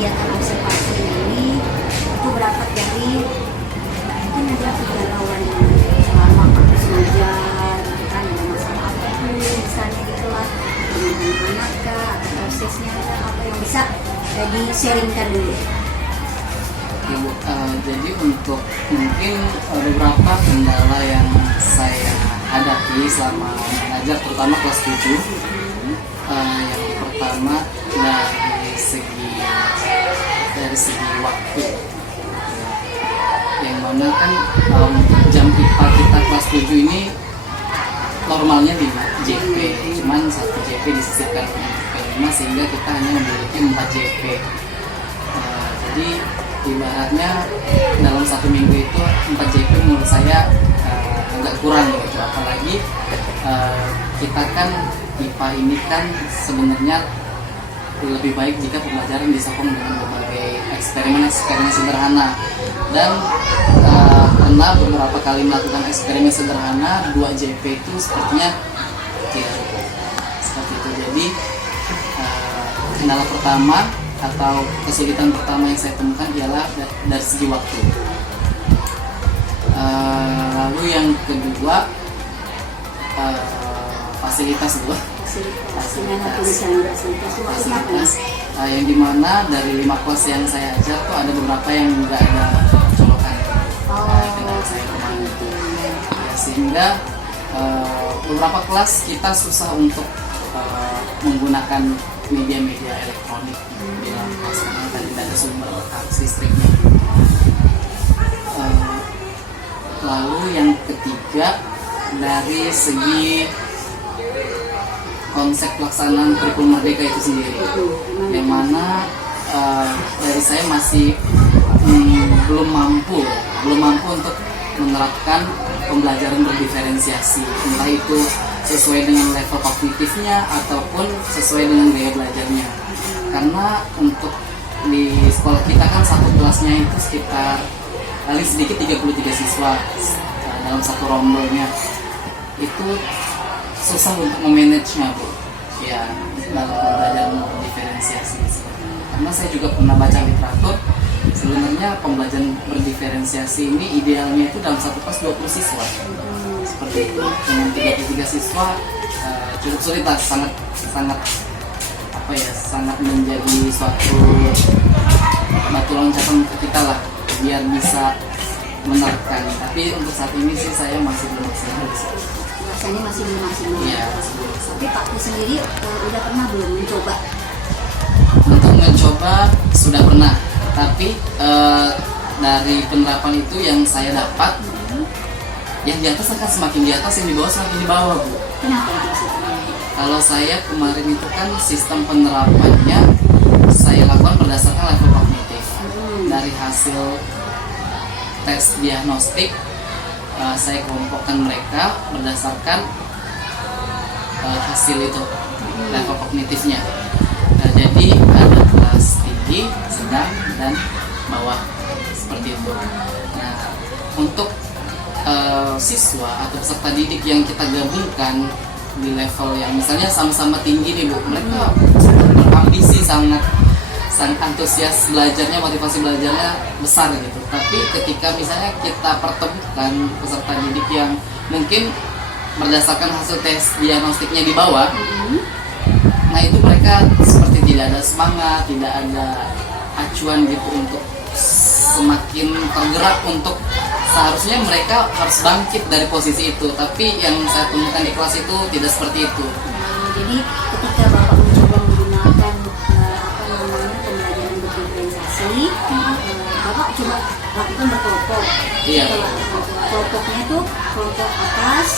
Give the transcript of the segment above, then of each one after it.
kegiatan observasi ini itu berangkat dari mungkin ada kegalauan selama kampus ngajar gitu kan, ada masalah apa itu misalnya gitu lah dengan anak kah atau prosesnya kah, apa yang bisa di sharingkan dulu. Jadi untuk mungkin beberapa kendala yang saya hadapi selama mengajar terutama kelas 7, yang pertama dari segi waktu, yang mana kan jam IPA kita kelas 7 ini normalnya 5 JP, cuman 1 JP disisipkan untuk P5 sehingga kita hanya memiliki 4 JP. Jadi ibaratnya dalam 1 minggu itu 4 JP menurut saya agak kurang gitu, apalagi kita kan IPA ini kan sebenarnya lebih baik jika pembelajaran disokong dengan berbagai eksperimen sederhana, dan karena beberapa kali melakukan eksperimen sederhana 2 JP itu sepertinya tidak cukup seperti itu. Jadi kendala pertama atau kesulitan pertama yang saya temukan ialah dari segi waktu. Lalu yang kedua fasilitas yang dimana dari 5 kelas yang saya ajar tuh ada beberapa yang nggak ada colokan dengan saya kemarin itu, ya, sehingga beberapa kelas kita susah untuk menggunakan media-media elektronik di dalam kelas karena tidak ada sumber arus listriknya. Lalu yang ketiga dari segi konsep pelaksanaan kurikulum merdeka itu sendiri, yang mana dari saya masih belum mampu untuk menerapkan pembelajaran berdiferensiasi, entah itu sesuai dengan level kognitifnya ataupun sesuai dengan gaya belajarnya. Karena untuk di sekolah kita kan satu kelasnya itu sekitar paling sedikit 33 siswa dalam satu rombolnya, itu susah untuk memanagenya, Bu. Ya, dalam pembelajaran berdiferensiasi. Karena saya juga pernah baca literatur, sebenarnya pembelajaran berdiferensiasi ini idealnya itu dalam satu kelas 20 siswa. Seperti itu. Dengan 33 siswa cukup sulit lah, sangat menjadi suatu batu loncatan untuk kita lah biar bisa menerapkan. Tapi untuk saat ini sih saya masih belum maksimal. Rasanya masih belum maksimal. Iya. Tapi Pak sendiri udah pernah belum mencoba? Untuk mencoba sudah pernah, tapi dari penerapan itu yang saya dapat, yang di atas akan semakin di atas, yang di bawah semakin di bawah, Bu. Kenapa maksudnya? Kalau saya kemarin itu kan sistem penerapannya saya lakukan berdasarkan level kognitif. Dari hasil tes diagnostik, saya kelompokkan mereka berdasarkan hasil itu, level kognitifnya. Jadi ada kelas tinggi, sedang, dan bawah, seperti itu. Nah, untuk siswa atau peserta didik yang kita gabungkan di level yang misalnya sama-sama tinggi nih, Bu, mereka berambisi, sangat antusias belajarnya, motivasi belajarnya besar gitu. Tapi ketika misalnya kita pertemukan peserta didik yang mungkin berdasarkan hasil tes diagnostiknya di bawah, nah itu mereka seperti tidak ada semangat, tidak ada acuan gitu untuk semakin tergerak untuk seharusnya mereka harus bangkit dari posisi itu. Tapi yang saya temukan di kelas itu tidak seperti itu. Jadi ketika Bapak mencoba menggunakan pembelajaran berdiferensiasi, Bapak coba lakukan berkelompok. Iya. Kelompoknya itu kelompok atas,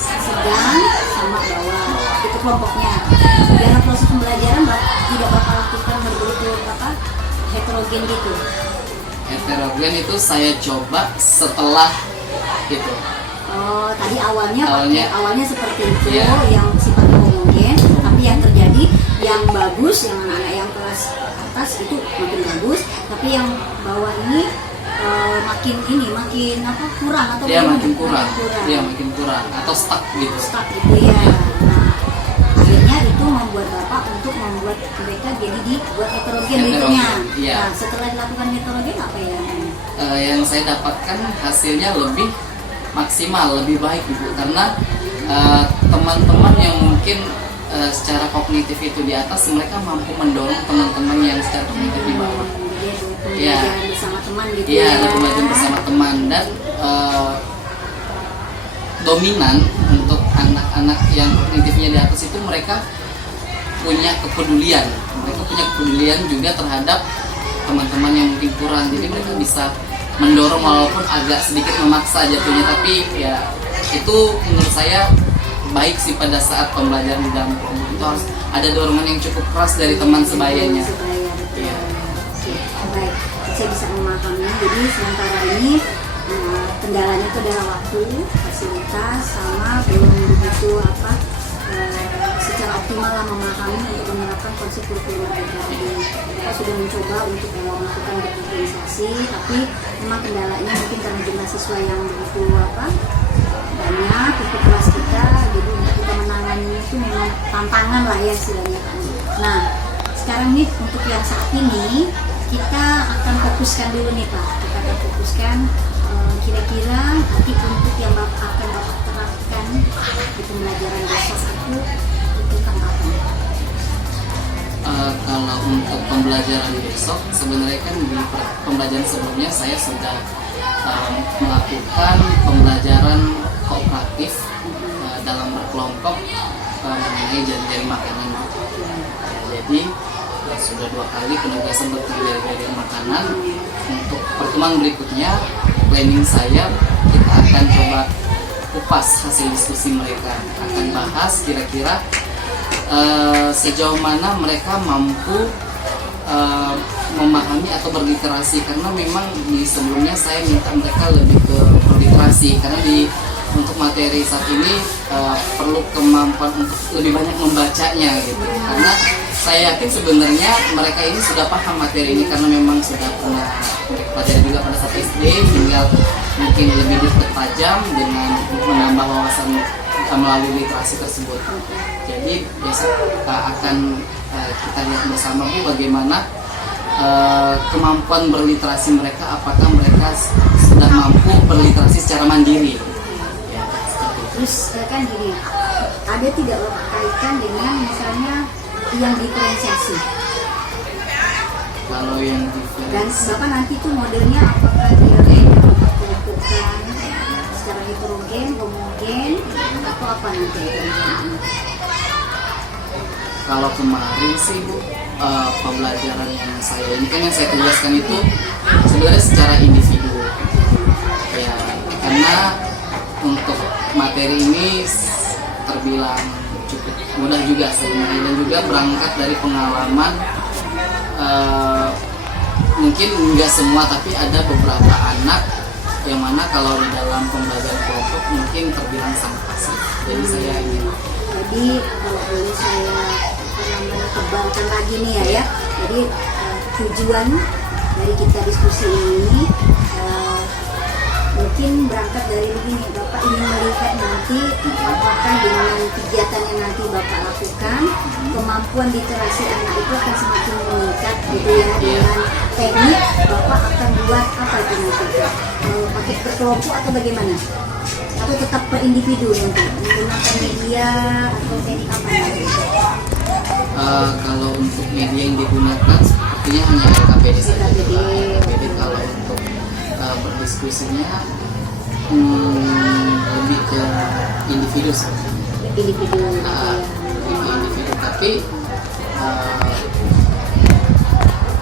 sedang, sama bawah. Itu kelompoknya. Dalam proses pembelajaran tidak Bapak lakukan berbentuk heterogen gitu. Heterogen itu saya coba setelah itu. Oh, tadi awalnya seperti itu, yang sifatnya homogen, tapi yang terjadi yang bagus, yang anak-anak yang kelas atas itu makin bagus, tapi yang bawah ini makin kurang atau makin kurang atau stuck gitu. Nah, akhirnya itu buat Bapak untuk membuat mereka jadi dibuat heterogen Heterogen, berikutnya. iya. Nah, setelah dilakukan heterogen apa ya? Yang saya dapatkan hasilnya lebih maksimal, lebih baik Ibu, karena teman-teman yang mungkin secara kognitif itu di atas, mereka mampu mendorong teman-teman yang secara kognitif di bawah. Jadi ada pembelajaran bersama teman gitu Iya, ya. ada pembelajaran bersama teman, dan dominan untuk anak-anak yang kognitifnya di atas itu mereka punya kepedulian. Mereka punya kepedulian juga terhadap teman-teman yang mungkin kurang. Jadi mereka bisa mendorong walaupun agak sedikit memaksa jatuhnya, tapi ya itu menurut saya baik sih pada saat pembelajaran di dalam kelompok itu harus ada dorongan yang cukup keras dari teman sebayanya. Iya. Baik, saya bisa memahami. Jadi sementara ini kendalanya itu adalah waktu, fasilitas, sama belum begitu secara optimal lah memahami untuk menerapkan konsep kurikulum PKD. Kita sudah mencoba untuk melakukan berorganisasi, tapi memang kendalanya mungkin karena jumlah siswa yang begitu banyak, ikut kelas kita, jadi untuk kita menangani itu memang tantangan lah ya istilahnya. Nah, sekarang nih untuk yang saat ini kita akan fokuskan dulu nih Pak. Kita akan fokuskan kira-kira nanti untuk yang Bapak terapkan di pembelajaran besok itu tentang apa? Kalau untuk pembelajaran besok, sebenarnya kan di pembelajaran sebelumnya saya sudah melakukan pembelajaran kooperatif dalam berkelompok mengenai jari-jari makanan. Jadi sudah 2 kali penugasan bertemu jari-jari makanan. Untuk pertemuan berikutnya, planning saya kita akan coba kupas hasil diskusi mereka, akan bahas kira-kira sejauh mana mereka mampu memahami atau berliterasi, karena memang di sebelumnya saya minta mereka lebih ke berliterasi, karena untuk materi saat ini perlu kemampuan untuk lebih banyak membacanya gitu, karena saya yakin sebenarnya mereka ini sudah paham materi ini karena memang sudah pernah pelajari juga pada saat SD, tinggal mungkin lebih dipertajam dengan menambah wawasan melalui literasi tersebut. Jadi besok akan kita lihat bersama Bu bagaimana kemampuan berliterasi mereka, apakah mereka sudah mampu berliterasi secara mandiri. Ya, terus kan gini, ada tidak kaitan dengan misalnya yang diferensiasi? Kalau yang dan diferensiasi, Bapak nanti tuh modelnya apakah dia dilakukan secara heterogen, homogen, atau apa nanti? kalau kemarin sih Bu, pembelajaran yang saya ini kan yang saya tugaskan itu sebenarnya secara individu ya, karena untuk materi ini terbilang cukup mudah juga sebenarnya, dan juga berangkat dari pengalaman mungkin nggak semua, tapi ada beberapa anak yang mana kalau di dalam pembelajaran kelompok mungkin terbilang sangat pasif. Jadi saya ingin, jadi kalau boleh saya tebalkan lagi nih ya. Jadi tujuan dari kita diskusi ini mungkin berangkat dari begini, Bapak ingin melihat nanti apakah dengan kegiatan yang nanti Bapak lakukan kemampuan literasi anak itu akan semakin meningkat gitu ya, dengan teknik Bapak akan buat apa itu nanti, pakai berkelompok atau bagaimana, atau tetap per individu nanti menggunakan media atau teknik apa nanti? kalau untuk media yang digunakan sepertinya hanya LKPD saja. LKPD. Kalau untuk berdiskusinya lebih ke individu sepertinya. Individu. Lebih ke individu, tapi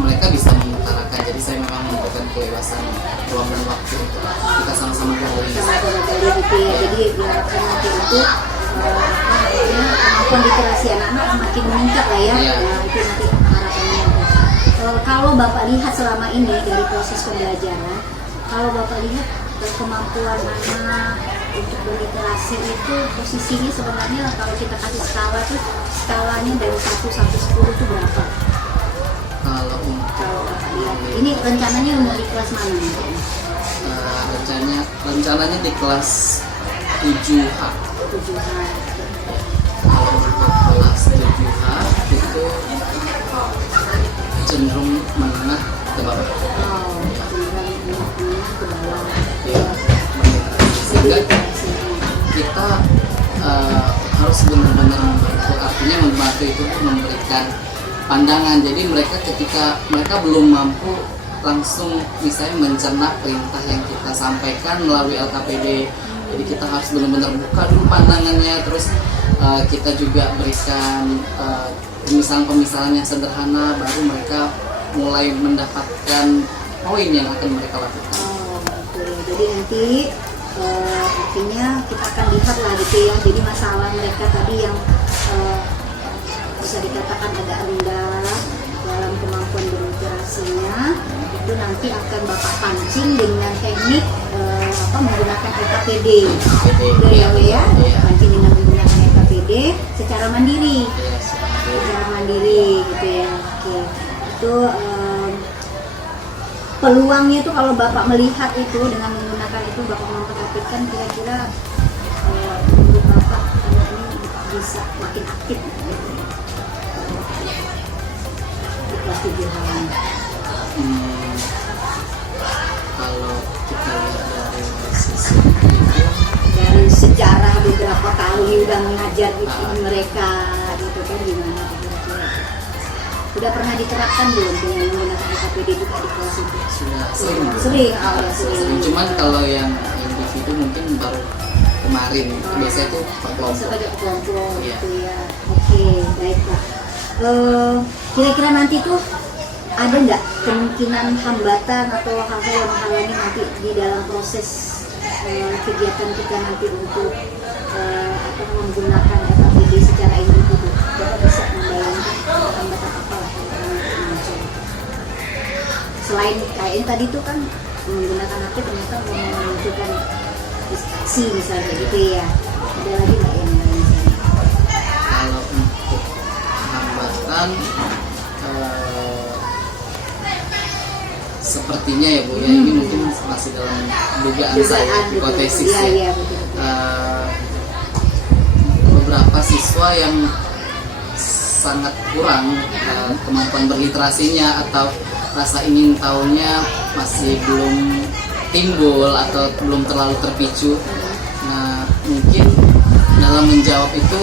mereka bisa mengutarakan. Jadi saya memang memberikan kebebasan ruang dan waktu untuk kita sama-sama gali. Sama-sama gali gitu ya. Jadi diharapkan nanti itu kemampuan literasi anak-anak semakin meningkat lah ya. Iya. Nah, itu nanti harapannya. Kalau Bapak lihat selama ini dari proses pembelajaran, kalau Bapak lihat kemampuan anak untuk berliterasi itu posisinya sebenarnya kalau kita kasih skala tuh skalanya dari 1 sampai 10 itu berapa? Kalau Bapak lihat, ini rencananya mau di kelas mana nih? Rencananya di kelas 7H. 7 hari. Kalau untuk kelas persetujuan itu cenderung menengah ke bawah. Oh, menengah ke bawah. Ya, sehingga kita harus benar-benar membantu, artinya membantu itu memberikan pandangan. Jadi mereka ketika mereka belum mampu langsung misalnya mencerna perintah yang kita sampaikan melalui LKPD, jadi kita harus benar-benar buka dulu pandangannya, terus kita juga berikan pemisahan-pemisahan yang sederhana, baru mereka mulai mendapatkan poin yang akan mereka lakukan. Oh, betul. Jadi nanti artinya kita akan lihat lah gitu ya. Jadi masalah mereka tadi yang bisa dikatakan agak rendah dalam kemampuan berliterasinya, itu nanti akan Bapak pancing dengan teknik menggunakan LKPD. Udah ya, ya, pancing dengan menggunakan LKPD secara mandiri. Secara mandiri gitu ya. Oke. Itu peluangnya itu kalau Bapak melihat itu dengan menggunakan itu Bapak memperhatikan kira-kira menurut Bapak anak ini bisa makin aktif di kelas 7 halaman. Kalau kita lihat dari sisi itu, Dari sejarah beberapa kali udah mengajar di mereka gitu kan, gimana kira-kira? Sudah pernah diterapkan belum dengan menggunakan LKPD juga di kelas itu? sudah Sering. Sering. Cuman kalau yang individu mungkin baru kemarin, biasanya itu per kelompok. Sebagai kelompok Iya. gitu ya. Oke, baiklah. Kira-kira nanti tuh ada nggak kemungkinan hambatan atau hal-hal yang menghalangi nanti di dalam proses kegiatan kita nanti untuk menggunakan LKPD secara individu? Bapak bisa membayangkan hambatan apa lah yang nanti muncul? Selain kayak tadi tuh kan menggunakan HP ternyata memunculkan distraksi misalnya gitu ya. Ada lagi nggak yang lain? Kalau untuk hambatan, sepertinya ya Bu ya, ini mungkin masih dalam dugaan saya, hipotesis ya. Iya, betul. Beberapa siswa yang sangat kurang kemampuan berliterasinya atau rasa ingin tahunya masih belum timbul atau belum terlalu terpicu. Nah, mungkin dalam menjawab itu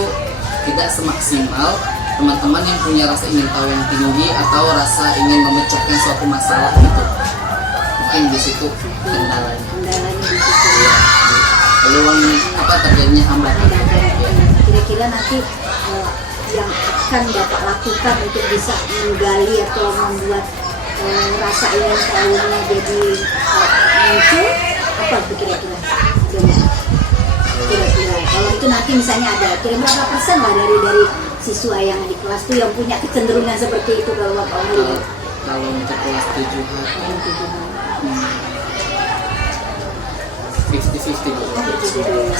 tidak semaksimal teman-teman yang punya rasa ingin tahu yang tinggi atau rasa ingin memecahkan suatu masalah gitu. Mungkin di situ kendalanya. Kendalanya di situ. Ya, peluang terjadinya hambatan. Ya. Kira-kira nanti yang akan Bapak lakukan untuk bisa menggali atau membuat rasa ingin tahunya jadi muncul, apa tuh kira-kira? Kira-kira kalau itu nanti misalnya ada kira berapa persen lah dari siswa yang di kelas tuh yang punya kecenderungan seperti itu kalau Bapak melihat? Kalau untuk kelas 7 50-50 Bu.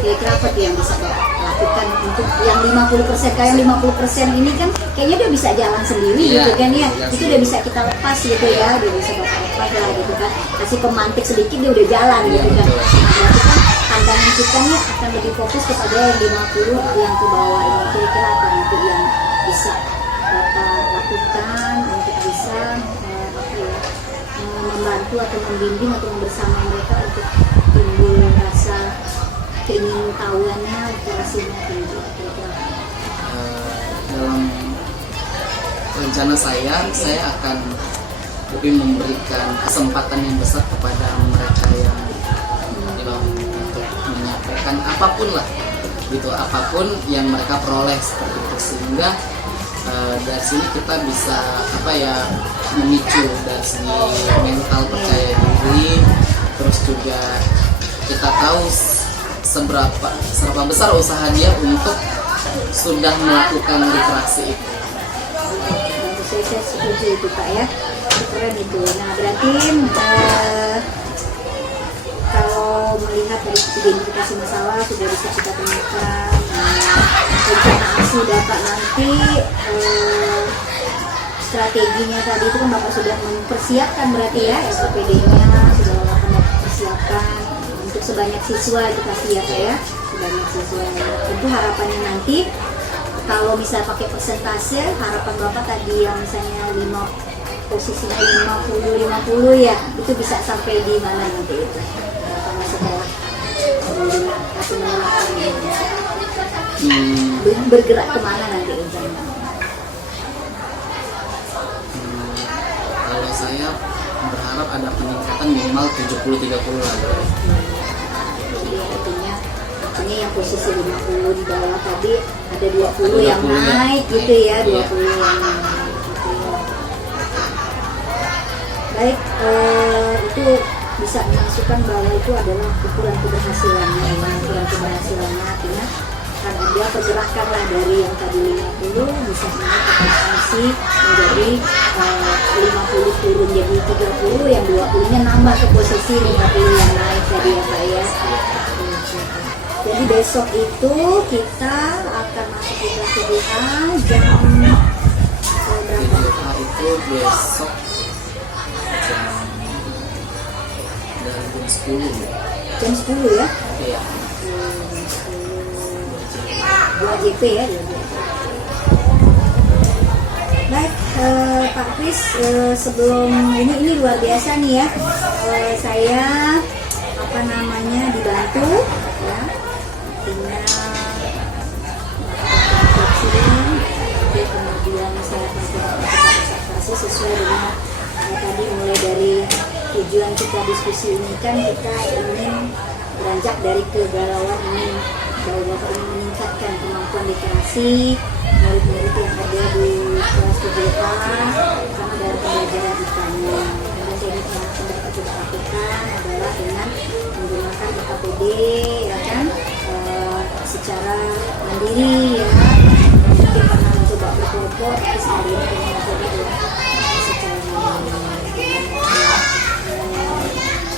Kira-kira apa tuh yang bisa Bapak lakukan untuk yang 50%? Kayak 50% ini kan kayaknya udah bisa jalan sendiri gitu kan ya. Itu udah bisa kita lepas gitu ya, udah bisa Bapak lepas lah gitu kan. Kasih pemantik sedikit dia udah jalan gitu kan. Berarti kan pandangan kita nih akan lebih fokus kepada yang 50 yang ke bawah ini. Kira-kira apa nanti yang bisa Bapak lakukan untuk bisa membantu atau membimbing atau bersama mereka untuk timbul rasa keingin tahuannya, literasinya tinggi. Dalam rencana saya akan lebih memberikan kesempatan yang besar kepada mereka yang untuk menyampaikan apapun lah, gitu, apapun yang mereka peroleh seperti itu, sehingga dari sini kita bisa memicu dari segi mental percaya diri, terus juga kita tahu seberapa besar usaha dia untuk sudah melakukan literasi itu. Saya setuju itu Pak ya, keren itu. Nah berarti kalau melihat dari identifikasi masalah sudah bisa kita temukan, rencana aksi Bapak nanti strateginya tadi itu kan Bapak sudah mempersiapkan berarti ya, LKPD-nya sudah Bapak persiapkan untuk sebanyak siswa itu pasti ya Pak ya, sebanyak siswa. Tentu harapannya nanti kalau misalnya pakai persentase, harapan Bapak tadi yang misalnya posisinya 50-50 ya, itu bisa sampai di mana nanti itu? Harapannya setelah bergerak kemana nanti rencana? Kalau saya berharap ada peningkatan minimal 70-30 lah. Jadi artinya yang posisi 50 di bawah tadi ada 20 yang naik gitu ya, 20 yang naik gitu ya. Baik, itu bisa dimasukkan bahwa itu adalah ukuran keberhasilannya. Ukuran keberhasilannya artinya akan ada pergerakan lah dari yang tadi 50 bisa transisi menjadi 50 turun jadi 30, yang 20 nya nambah ke posisi 50 yang naik tadi ya Pak ya. Jadi besok itu kita akan masuk di kelas TBA jam berapa? Itu besok dari jam 10. Jam 10 ya? Iya. 2 JP ya, 2 JP. Baik, Pak Kris, sebelum ini luar biasa nih ya. Saya dibantu ya. Artinya kemudian saya observasi sesuai dengan tadi mulai dari tujuan kita diskusi ini kan kita ingin beranjak dari kegalauan ini bahwa Bapak ingin meningkatkan kemampuan literasi murid-murid yang ada di kelas 7A sama dalam pembelajaran IPA-nya. Dan teknik yang akan dapat kita lakukan adalah dengan menggunakan KKPD ya kan, secara mandiri ya. Mungkin pernah mencoba berkelompok tapi sekali ini ingin mencoba secara mandiri.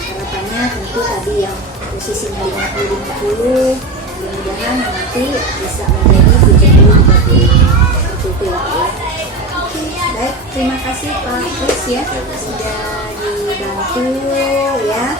Harapannya tentu tadi yang posisinya 50-50 mudah-mudahan nanti bisa menjadi 70-30 itu ya. Oke, baik, terima kasih Pak Kris ya sudah dibantu ya.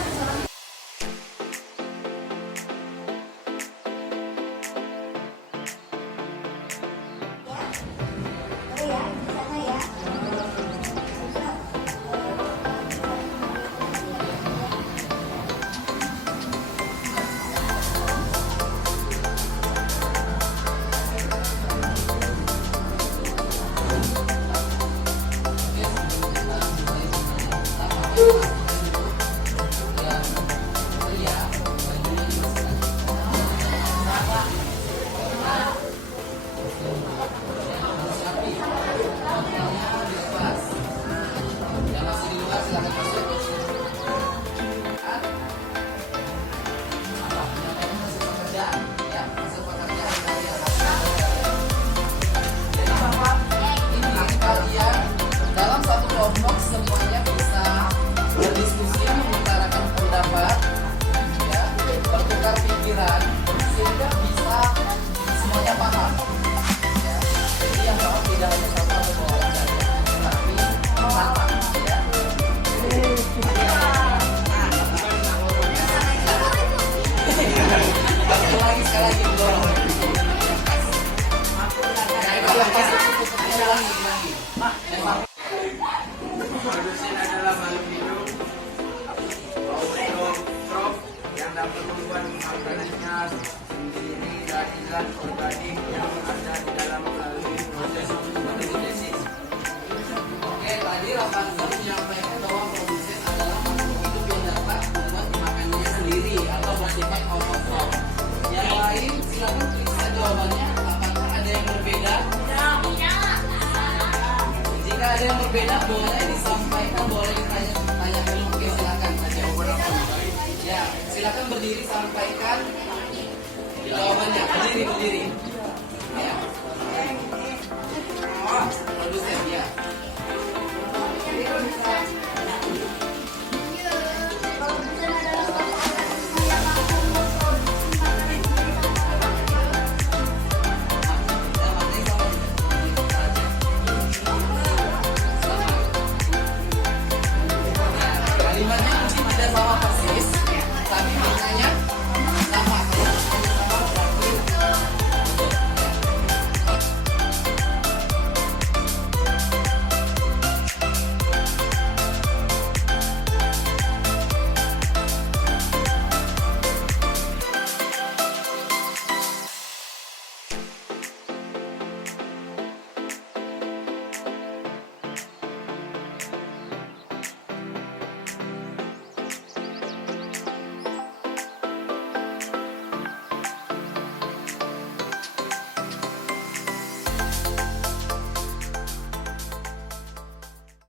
Semuanya bisa berdiskusi, mengutarakan pendapat, ya, bertukar pikiran, sehingga bisa semuanya paham. Ya. Jadi yang paham tidak hanya satu atau dua orang saja, tetapi matang. Ya. Sekali lagi dorong. Produsen adalah makhluk hidup autotrop yang dapat membuat makanannya sendiri dari zat organik yang ada di dalam melalui proses fotosintesis. Oke, tadi Rafael menyampaikan bahwa produsen adalah makhluk hidup yang dapat membuat makanannya sendiri atau bersifat autotrop. Yang lain silakan periksa jawabannya. Apakah ada yang berbeda? Jika ada yang berbeda, boleh disampaikan, boleh ditanyakan. Oke, silakan aja. Ya, silakan berdiri sampaikan jawabannya. Berdiri.